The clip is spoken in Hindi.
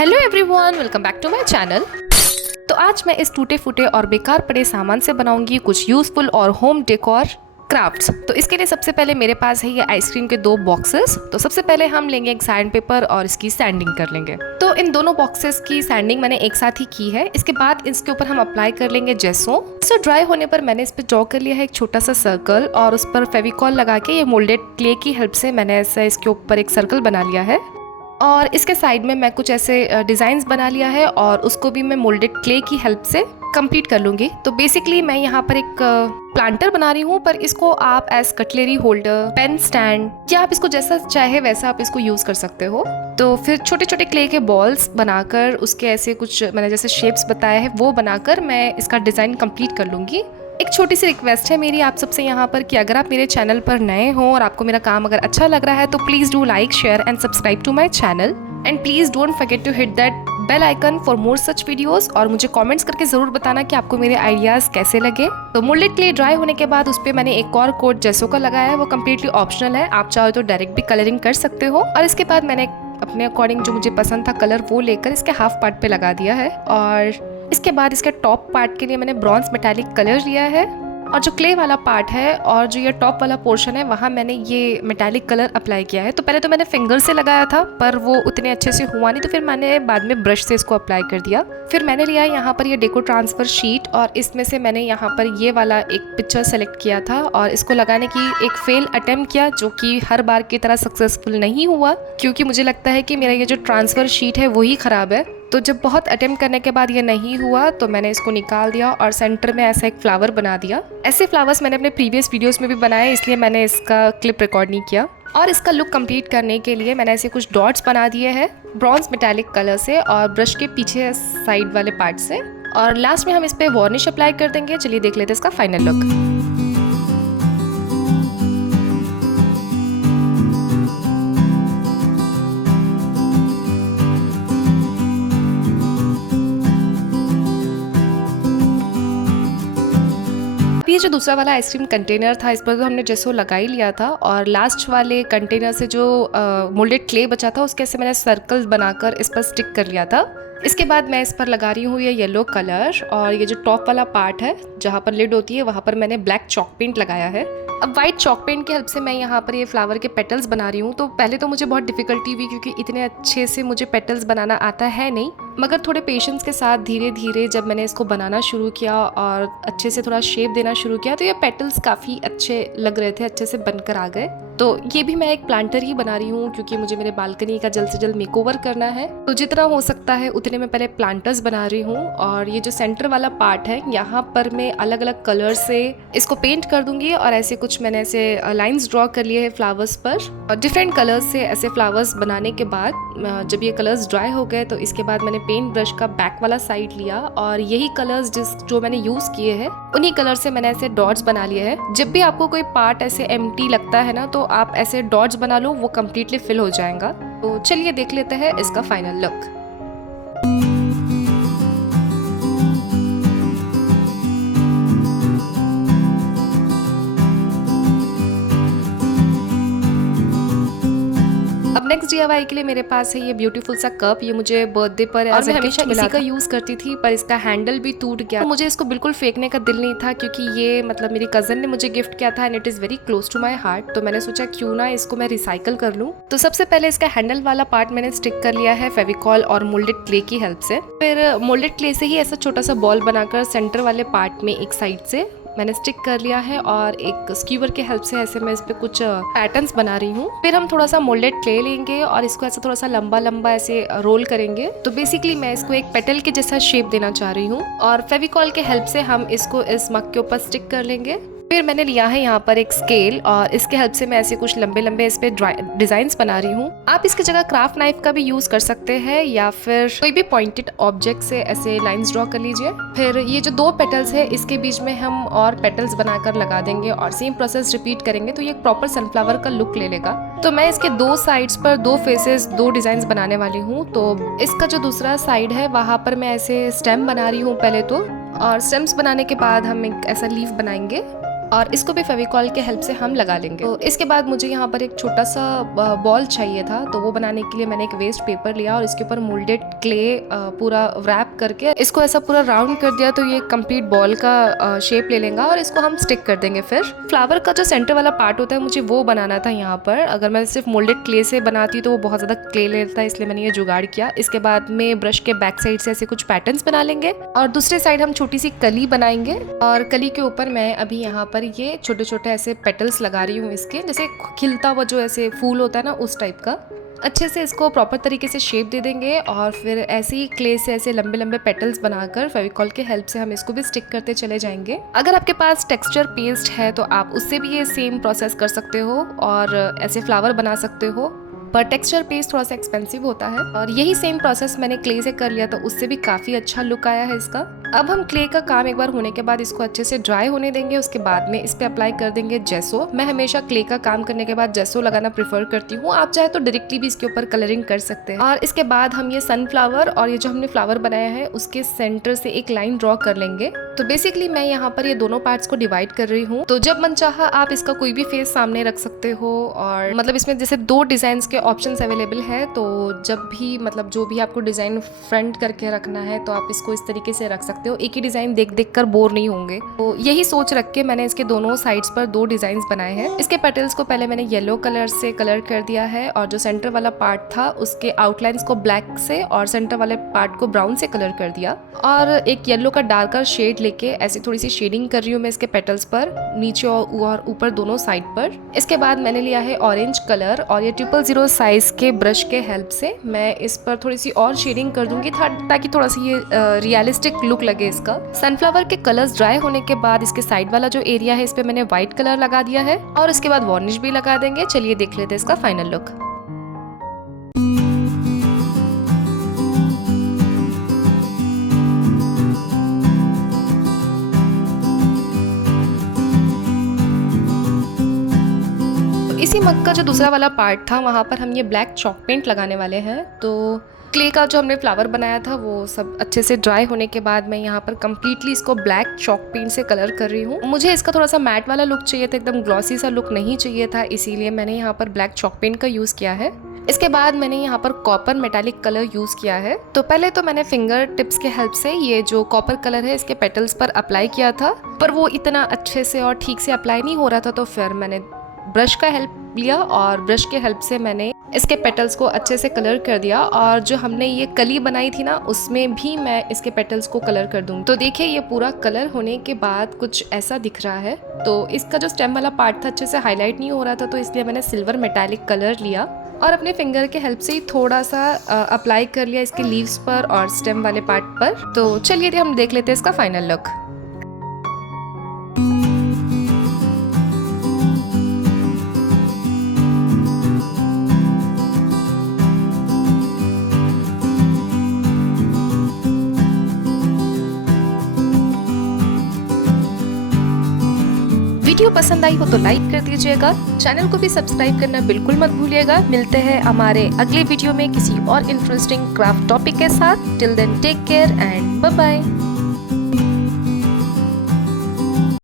Hello everyone, welcome back to my channel. तो आज मैं इस टूटे फूटे और बेकार पड़े सामान से बनाऊंगी कुछ यूजफुल और होम डेकोर क्राफ्ट्स। तो इसके लिए सबसे पहले मेरे पास है ये आइसक्रीम के 2 बॉक्सेस। तो सबसे पहले हम लेंगे एक सैंड पेपर और इसकी सैंडिंग कर लेंगे। तो इन दोनों बॉक्सेस की सैंडिंग मैंने एक साथ ही की है। इसके बाद इसके ऊपर हम अप्लाई कर लेंगे जेसो। ड्राई होने पर मैंने इस पर ड्रॉ कर लिया है एक छोटा सा सर्कल और उस पर फेविकॉल लगा के ये मोल्डेड क्ले की हेल्प से मैंने ऐसा इसके ऊपर एक सर्कल बना लिया है। और इसके साइड में मैं कुछ ऐसे डिज़ाइंस बना लिया है और उसको भी मैं मोल्डेड क्ले की हेल्प से कंप्लीट कर लूँगी। तो बेसिकली मैं यहाँ पर एक प्लांटर बना रही हूँ, पर इसको आप as cutlery holder, pen stand या आप इसको जैसा चाहे वैसा आप इसको यूज़ कर सकते हो। तो फिर छोटे छोटे क्ले के बॉल्स बनाकर उसके ऐसे कुछ मैंने जैसे शेप्स बताया है वो बनाकर मैं इसका डिज़ाइन कंप्लीट कर लूँगी। एक छोटी सी रिक्वेस्ट है मेरी आप सबसे यहाँ पर कि अगर आप मेरे चैनल पर नए हो और आपको मेरा काम अगर अच्छा लग रहा है तो please do like, share and subscribe to my channel and please don't forget to hit that bell icon for more such videos. और मुझे कमेंट्स करके ज़रूर बताना कि आपको मेरे आइडियाज़ कैसे लगे। तो मोल्डेड क्ले ड्राई होने के बाद उस पर मैंने एक और कोट जेसो का लगाया है, वो कम्प्लीटली ऑप्शनल है, आप चाहो तो डायरेक्ट भी कलरिंग कर सकते हो। और इसके बाद मैंने अपने अकॉर्डिंग जो मुझे पसंद था कलर वो लेकर इसके हाफ पार्ट पे लगा दिया है। और इसके बाद इसके टॉप पार्ट के लिए मैंने ब्रॉन्ज मेटालिक कलर लिया है और जो क्ले वाला पार्ट है और जो ये टॉप वाला पोर्शन है वहाँ मैंने ये मेटालिक कलर अप्लाई किया है। तो पहले तो मैंने फिंगर से लगाया था पर वो उतने अच्छे से हुआ नहीं, तो फिर मैंने बाद में ब्रश से इसको अप्लाई कर दिया। फिर मैंने लिया यहाँ पर ये डेको ट्रांसफर शीट और इसमें से मैंने यहाँ पर ये वाला एक पिक्चर सेलेक्ट किया था और इसको लगाने की एक फेल अटेम्प्ट किया, जो कि हर बार की तरह सक्सेसफुल नहीं हुआ क्योंकि मुझे लगता है कि मेरा ये जो ट्रांसफर शीट है वही ख़राब है। तो जब बहुत अटेम्प्ट करने के बाद ये नहीं हुआ तो मैंने इसको निकाल दिया और सेंटर में ऐसा एक फ्लावर बना दिया। ऐसे फ्लावर्स मैंने अपने प्रीवियस वीडियोस में भी बनाए, इसलिए मैंने इसका क्लिप रिकॉर्ड नहीं किया। और इसका लुक कंप्लीट करने के लिए मैंने ऐसे कुछ डॉट्स बना दिए हैं ब्रॉन्ज मेटालिक कलर से और ब्रश के पीछे साइड वाले पार्ट से। और लास्ट में हम इस पर वार्निश अप्लाई कर देंगे। चलिए देख लेते हैं इसका फाइनल लुक। ये जो दूसरा वाला आइसक्रीम कंटेनर था इस पर तो हमने जेसो लगा ही लिया था और लास्ट वाले कंटेनर से जो मोल्डेड क्ले बचा था उसके से मैंने सर्कल बनाकर इस पर स्टिक कर लिया था। इसके बाद मैं इस पर लगा रही हूँ ये येलो कलर और ये जो टॉप वाला पार्ट है जहाँ पर लिड होती है वहाँ पर मैंने ब्लैक चॉक पेंट लगाया है। अब वाइट चॉक पेंट की हेल्प से मैं यहाँ पर ये फ्लावर के पेटल्स बना रही हूँ। तो पहले तो मुझे बहुत डिफिकल्टी हुई क्योंकि इतने अच्छे से मुझे पेटल्स बनाना आता है नहीं, मगर थोड़े पेशेंस के साथ धीरे धीरे जब मैंने इसको बनाना शुरू किया और अच्छे से थोड़ा शेप देना शुरू किया तो ये पेटल्स काफ़ी अच्छे लग रहे थे, अच्छे से बनकर आ गए। तो ये भी मैं एक प्लांटर ही बना रही हूँ क्योंकि मुझे मेरे बालकनी का जल्द से जल्द मेकओवर करना है, तो जितना हो सकता है उतने मैं पहले प्लांटर्स बना रही हूँ। और ये जो सेंटर वाला पार्ट है यहाँ पर मैं अलग अलग कलर से इसको पेंट कर दूंगी और ऐसे कुछ मैंने ऐसे लाइंस ड्रॉ कर लिए हैं फ्लावर्स पर। और डिफरेंट कलर्स से ऐसे फ्लावर्स बनाने के बाद जब ये कलर्स ड्राई हो गए तो इसके बाद मैंने पेंट ब्रश का बैक वाला साइड लिया और यही कलर्स जो मैंने यूज किए हैं उन्हीं कलर से मैंने ऐसे डॉट्स बना लिए हैं। जब भी आपको कोई पार्ट ऐसे एम्प्टी लगता है ना तो आप ऐसे डॉट्स बना लो, वो कम्प्लीटली फिल हो जाएगा। तो चलिए देख लेते हैं इसका फाइनल लुक। अब नेक्स्ट DIY के लिए मेरे पास है ये ब्यूटीफुल सा कप। ये मुझे बर्थडे पर और मैं हमेशा इसी का यूज करती थी पर इसका हैंडल भी टूट गया। तो मुझे इसको बिल्कुल फेंकने का दिल नहीं था क्योंकि ये मतलब मेरी कजन ने मुझे गिफ्ट किया था and it is very close to my heart. तो मैंने सोचा क्यों ना इसको मैं रिसाइकल कर लूँ। तो सबसे पहले इसका हैंडल वाला पार्ट मैंने स्टिक कर लिया है फेविकॉल और मोल्डेड क्ले की हेल्प से। फिर मोल्डेड क्ले से ही ऐसा छोटा सा बॉल बनाकर सेंटर वाले पार्ट में एक साइड से मैंने स्टिक कर लिया है और एक स्क्यूवर के हेल्प से ऐसे मैं इस पे कुछ पैटर्न्स बना रही हूँ। फिर हम थोड़ा सा मोल्डेड क्ले लेंगे और इसको ऐसा थोड़ा सा लंबा लंबा ऐसे रोल करेंगे। तो बेसिकली मैं इसको एक पेटल के जैसा शेप देना चाह रही हूँ और फेविकॉल के हेल्प से हम इसको इस मग के ऊपर स्टिक कर लेंगे। फिर मैंने लिया है यहाँ पर एक स्केल और इसके हेल्प से मैं ऐसे कुछ लंबे लंबे इस पे डिजाइन्स बना रही हूँ। आप इसकी जगह क्राफ्ट नाइफ का भी यूज कर सकते हैं या फिर कोई भी पॉइंटेड ऑब्जेक्ट से ऐसे लाइंस ड्रॉ कर लीजिए। फिर ये जो 2 पेटल्स है इसके बीच में हम और पेटल्स बनाकर लगा देंगे और सेम प्रोसेस रिपीट करेंगे तो ये एक प्रॉपर सनफ्लावर का लुक ले लेगा। तो मैं इसके 2 साइड्स पर 2 फेसेस 2 डिजाइन बनाने वाली हूँ। तो इसका जो दूसरा साइड है वहाँ पर मैं ऐसे स्टेम बना रही हूँ पहले तो, और स्टेम्स बनाने के बाद हम एक ऐसा लीफ बनाएंगे और इसको भी फेविकॉल के हेल्प से हम लगा लेंगे। तो इसके बाद मुझे यहाँ पर एक छोटा सा बॉल चाहिए था, तो वो बनाने के लिए मैंने एक वेस्ट पेपर लिया और इसके ऊपर मोल्डेड क्ले पूरा रैप करके इसको ऐसा पूरा राउंड कर दिया, तो ये कंप्लीट बॉल का शेप ले लेगा और इसको हम स्टिक कर देंगे। फिर फ्लावर का जो सेंटर वाला पार्ट होता है मुझे वो बनाना था यहाँ पर। अगर मैं सिर्फ मोल्डेड क्ले से बनाती तो वो बहुत ज़्यादा क्ले लेता है, इसलिए मैंने ये जुगाड़ किया। इसके बाद में ब्रश के बैक साइड से ऐसे कुछ पैटर्न्स बना लेंगे और दूसरे साइड हम छोटी सी कली बनाएंगे और कली के ऊपर मैं अभी यहाँ पर ये छोटे छोटे ऐसे पेटल्स लगा रही हूँ, इसके जैसे खिलता हुआ जो ऐसे फूल होता है ना, उस टाइप का। अच्छे से इसको प्रॉपर तरीके से शेप दे देंगे और फिर ऐसे ही क्ले से ऐसे लंबे लंबे पेटल्स बनाकर फेविकॉल के हेल्प से हम इसको भी स्टिक करते चले जाएंगे। अगर आपके पास टेक्सचर पेस्ट है तो आप उससे भी ये सेम प्रोसेस कर सकते हो और ऐसे फ्लावर बना सकते हो, पर टेक्सचर पेस्ट थोड़ा सा एक्सपेंसिव होता है। और यही सेम प्रोसेस मैंने क्ले से कर लिया, तो उससे भी काफ़ी अच्छा लुक आया है इसका। अब हम क्ले का काम एक बार होने के बाद इसको अच्छे से ड्राई होने देंगे, उसके बाद में इस पे अप्लाई कर देंगे जेसो। मैं हमेशा क्ले का काम करने के बाद जेसो लगाना प्रेफर करती हूँ, आप चाहे तो डायरेक्टली भी इसके ऊपर कलरिंग कर सकते हैं। और इसके बाद हम ये सनफ्लावर और ये जो हमने फ्लावर बनाया है उसके सेंटर से एक लाइन ड्रॉ कर लेंगे। तो बेसिकली मैं यहाँ पर ये दोनों पार्ट्स को डिवाइड कर रही हूँ, तो जब मन चाहा आप इसका कोई भी फेस सामने रख सकते हो। और मतलब इसमें जैसे 2 डिजाइन के ऑप्शंस अवेलेबल है, तो जब भी मतलब जो भी आपको डिजाइन फ्रंट करके रखना है तो आप इसको इस तरीके से रख सकते हो, एक ही डिजाइन देख देख कर बोर नहीं होंगे। तो यही सोच रख के मैंने इसके दोनों साइड्स पर 2 डिजाइन बनाए हैं। इसके पेटल्स को पहले मैंने येलो कलर से कलर कर दिया है और जो सेंटर वाला पार्ट था उसके आउटलाइंस को ब्लैक से और सेंटर वाले पार्ट को ब्राउन से कलर कर दिया और एक येलो का डार्कर शेड लेके ऐसी थोड़ी सी शेडिंग कर रही हूँ मैं इसके पेटल्स पर, नीचे और ऊपर दोनों साइड पर। इसके बाद मैंने लिया है ऑरेंज कलर और ये 000 साइज के ब्रश के हेल्प से मैं इस पर थोड़ी सी और शेडिंग कर दूंगी ताकि थोड़ा सा ये रियलिस्टिक लुक लगे इसका। सनफ्लावर के कलर्स ड्राई होने के बाद इसके साइड वाला जो एरिया है इस पे मैंने व्हाइट कलर लगा दिया है और इसके बाद वार्निश भी लगा देंगे। चलिए देख लेते हैं इसका फाइनल लुक। इसी मग का जो दूसरा वाला पार्ट था वहाँ पर हम ये ब्लैक चॉक पेंट लगाने वाले हैं। तो क्ले का जो हमने फ्लावर बनाया था वो सब अच्छे से ड्राई होने के बाद मैं यहाँ पर कम्प्लीटली इसको ब्लैक चॉक पेंट से कलर कर रही हूँ। मुझे इसका थोड़ा सा मैट वाला लुक चाहिए था, एकदम ग्लॉसी सा लुक नहीं चाहिए था, इसीलिए मैंने यहाँ पर ब्लैक चॉक पेंट का यूज़ किया है। इसके बाद मैंने यहाँ पर कॉपर मेटालिक कलर यूज़ किया है। तो पहले तो मैंने फिंगर टिप्स के हेल्प से ये जो कॉपर कलर है इसके पेटल्स पर अप्लाई किया था, पर वो इतना अच्छे से और ठीक से अप्लाई नहीं हो रहा था, तो फिर मैंने ब्रश का हेल्प लिया और ब्रश के हेल्प से मैंने इसके पेटल्स को अच्छे से कलर कर दिया। और जो हमने ये कली बनाई थी ना उसमें भी मैं इसके पेटल्स को कलर कर दूंगी। तो देखिए ये पूरा कलर होने के बाद कुछ ऐसा दिख रहा है। तो इसका जो स्टेम वाला पार्ट था अच्छे से हाईलाइट नहीं हो रहा था, तो इसलिए मैंने सिल्वर मेटालिक कलर लिया और अपने फिंगर के हेल्प से ही थोड़ा सा अप्लाई कर लिया इसके लीव्स पर और स्टेम वाले पार्ट पर। तो चलिए हम देख लेते हैं इसका फाइनल लुक। वीडियो पसंद आई हो तो लाइक कर दीजिएगा, चैनल को भी सब्सक्राइब करना बिल्कुल मत भूलिएगा। मिलते हैं हमारे अगले वीडियो में किसी और इंटरेस्टिंग क्राफ्ट टॉपिक के साथ। Till then take care and bye bye.